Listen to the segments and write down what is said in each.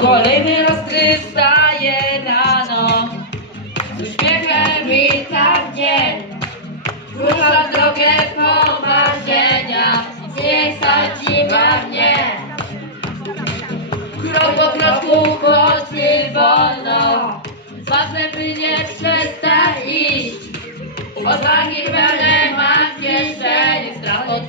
Kolejny rozgryw wstaje rano. Z uśmiechem wita dzień Rusza drogę po marzenia Niech sadziła mnie. Krok po kroku chodźmy wolno. Ważne by nie przestać iść. Odwagi pełne mam w kieszeni Strach od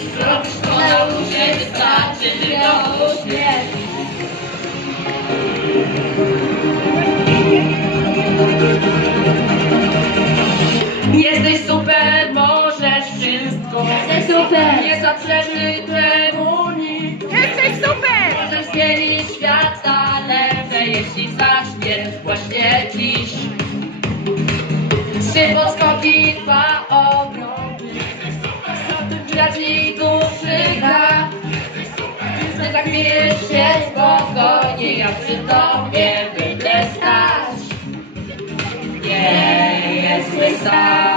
Jesteś super, możesz wszystko. Jesteś super. Nie zaprzeczny temu nikt. Jesteś super! Możesz zmienić świat na lepsze Jeśli zaczniesz właśnie dziś. Trzy podskoki, dwa obroty Grać i duszy gra. Ty tak miejesz się spokojnie Ja przy tobie będę stać. Nie jesteś sam, nasz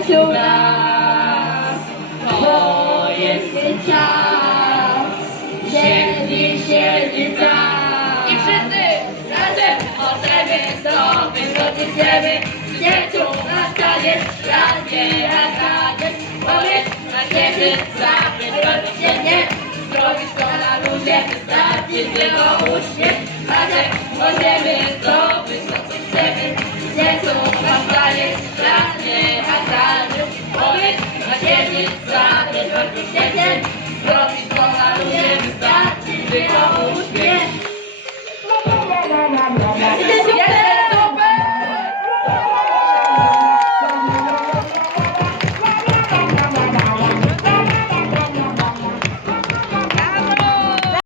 przyjaciół nas. To jest czas, siedzi, siedzi czas. I wszyscy razem możemy zdobyć, odzyskamy przyjaciół nasz taniec, ranie, a taniec. Powiedz na kiedy zabiec, robić się nie, zrobić to na luzie, wystarczy tylko uśmiech. Razem możemy zdobyć to, co chcemy. Przyjaciół a taniec. 我不。